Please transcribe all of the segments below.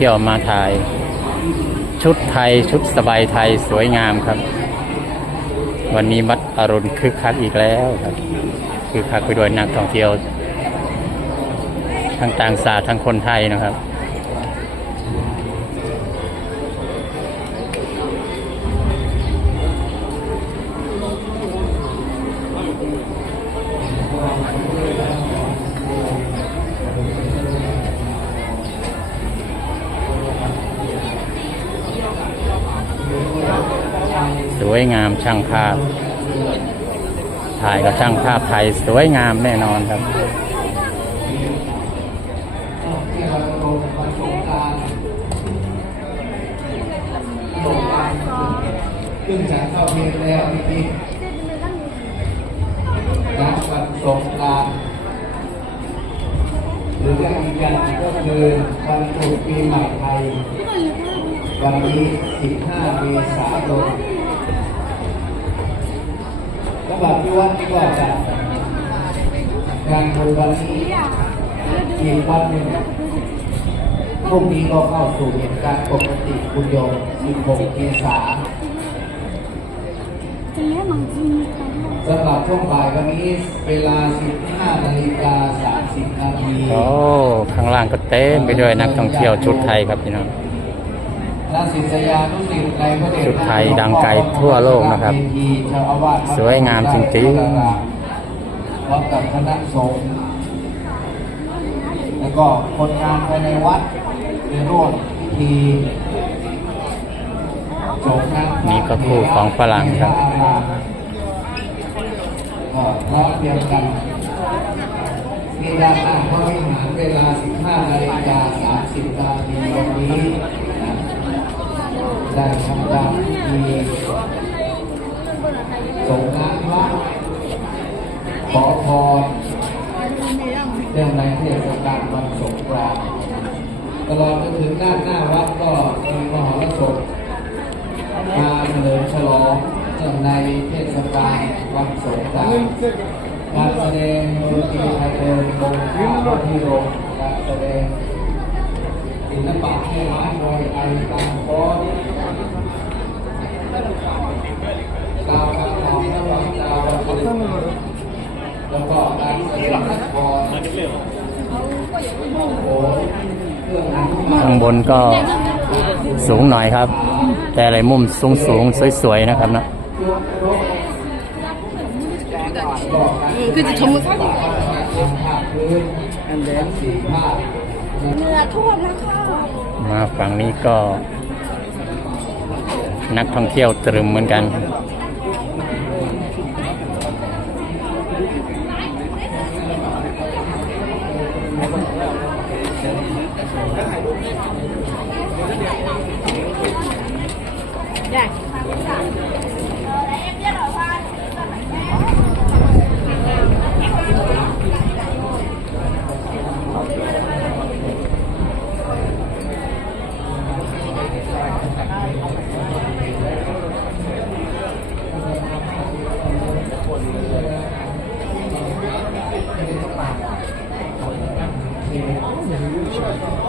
เที่ยวมาถ่าย ชุดไทยชุดสบายไทยสวยงามครับ วันนี้วัดอรุณคึกคักอีกแล้วครับคึกคักไปด้วยนักท่องเที่ยวทั้งต่างชาติทั้งคนไทยนะครับ วยงามช่างภาพ ถ่ายกับช่างภาพไทยสวยงามแน่นอนครับที่เราลงวันสงการสงการขึ้นฉันเข้าเพลงแล้วจริงๆนะวันสงกรารหรือเรียกอีกอย่างหนึ่งก็คือวันตรุษปีใหม่ไทย วันนี้ 15 เมษายน กว่าที่วัดก็จะงานบุญวันนี้อีกวันหนึ่งพรุ่งนี้ก็เข้าสู่เหตุการณ์ปกติคุณโยม16เมษาสำหรับช่วงบ่ายวันนี้เวลา 15นาฬิกา30นาทีโอ้ ข้างล่างก็เต็มไปด้วยนักท่องเที่ยวชุดไทยครับพี่น้อง ชชุดไทยดังไกลทั่วโลกนะครับเวทีเจ้าอาวาสสวยงามจริงๆพร้อมกับคณะสงฆ์แล้วก็คนงานภายในวัดในร่วมพิธีสงฆ์นั้นนี่ก็คู่ของฝรั่งครับก็พร้อมเพรียงกันมีด้านหน้าพระวิหารเวลา 15นาฬิกา30นาทีวันนี้นะ ได้ทำการพิธีสงฆ์น้ำพระขอพรเรื่องในเทศกาลวันสงกรานต์ตลอดจนถึงด้านหน้าวัดก็มีมหรสพการเฉลิมฉลองเนื่องในเทศกาลวันสงกรานต์การแสดงดนตรีไทยเดินวงข้าวที่โรงการแสดงศิลปะแม่ไม้มวยไทยตามฟ้อน ข้างบนก็สูงหน่อยครับ แต่อะไรมุมสูงสูงสวยๆนะครับนะคือจะชมเนื้อท่วมแล้วค่ะมาฝั่งนี้ก็ นักท่องเที่ยวตรึมเหมือนกัน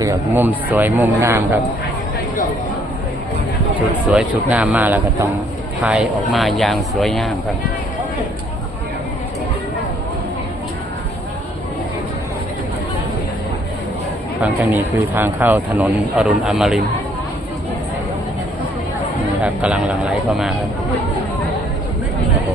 เลือก มุมสวยมุมงามครับชุดสวยชุดงามมากแล้วก็ต้องถ่ายออกมาอย่างสวยงามครับทางทางนี้คือทางเข้าถนนอรุณอมรินทร์นี่ครับกำลังหลั่งไหลเข้ามาครับ โอ้โห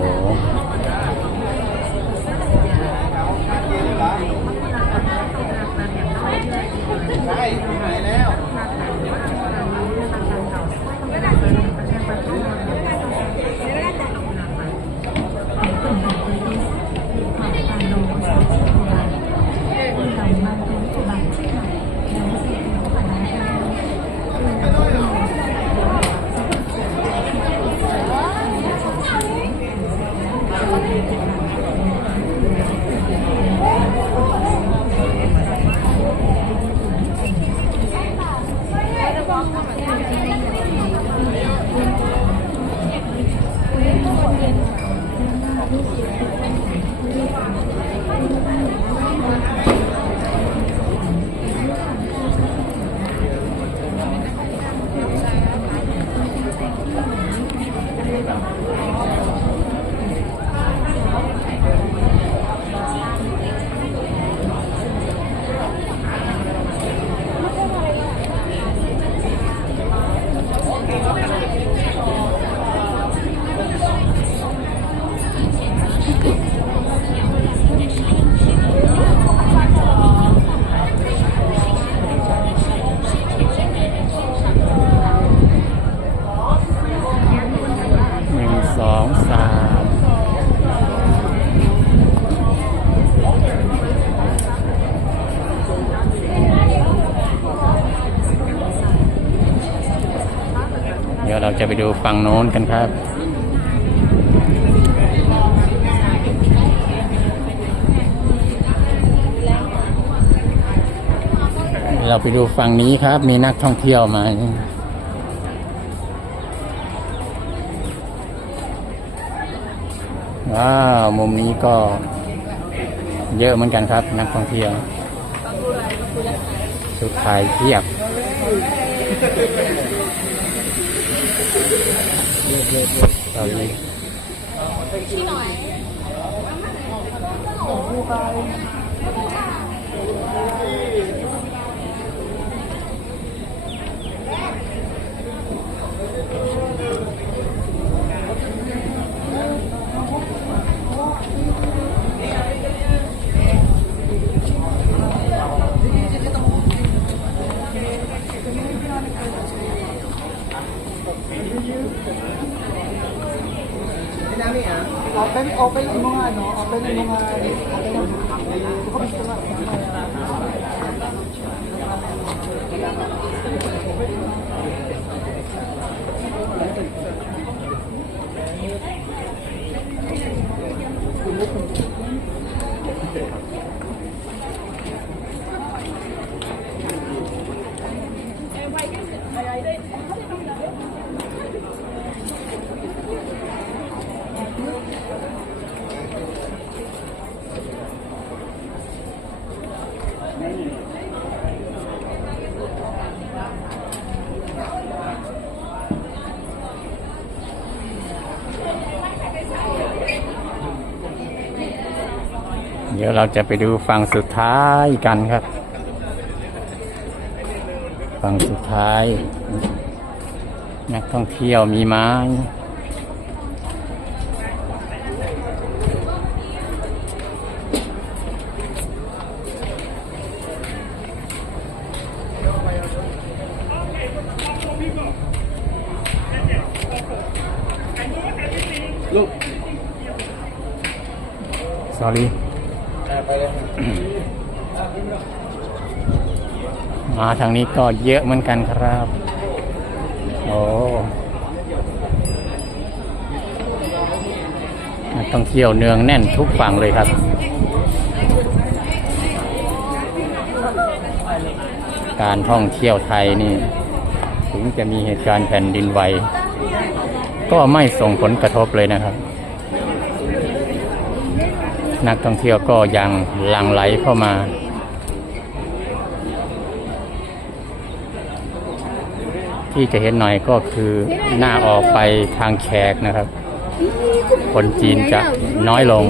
ดี๋ยวเราจะไปดูฝั่งโน้นกันครับเราไปดูฝั่งนี้ครับ มีนักท่องเที่ยวมา ว้าว มุมนี้ก็เยอะเหมือนกันครับ นักท่องเที่ยว สุดท้ายเทียบ ตอนนี้ Open, open yung mga ano, open yung mga, open yung mga, ดี๋ยวเราจะไปดูฝั่งสุดท้ายกันครับ ฝั่งสุดท้าย นักท่องเที่ยวมีไหม้สอรี่ มาทางนี้ก็เยอะเหมือนกันครับ โอ้นักท่องเที่ยวเนืองแน่นทุกฝั่งเลยครับ การท่องเที่ยวไทยนี่ ถึงจะมีเหตุการณ์แผ่นดินไหวก็ไม่ส่งผลกระทบเลยนะครับ นักท่องเที่ยวก็ยังหลั่งไหลเข้ามา ที่จะเห็นหน่อยก็คือหน้าออกไปทางแขกนะครับ คนจีนจะน้อยลง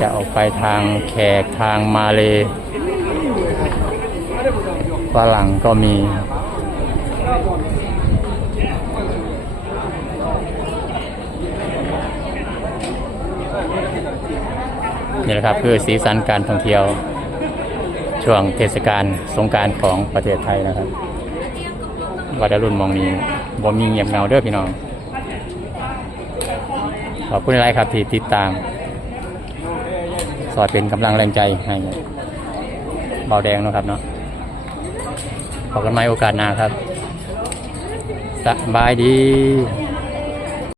จะออกไปทางแขกทางมาเลฝรั่งก็มี นี่แหละครับคือสีสันการท่องเที่ยว ช่วงเทศกาลสงกรารของประเทศไทยนะครับวัดอรุณมองนี้บ่มีเงียบเหงาเด้อพี่น้อง ขอบคุณหลายครับที่ติดตาม สอดเป็นกำลังแรงใจให้เบาแดงเนาะครับเนาะพบกันใหม่โอกาสหน้าครับสบายดี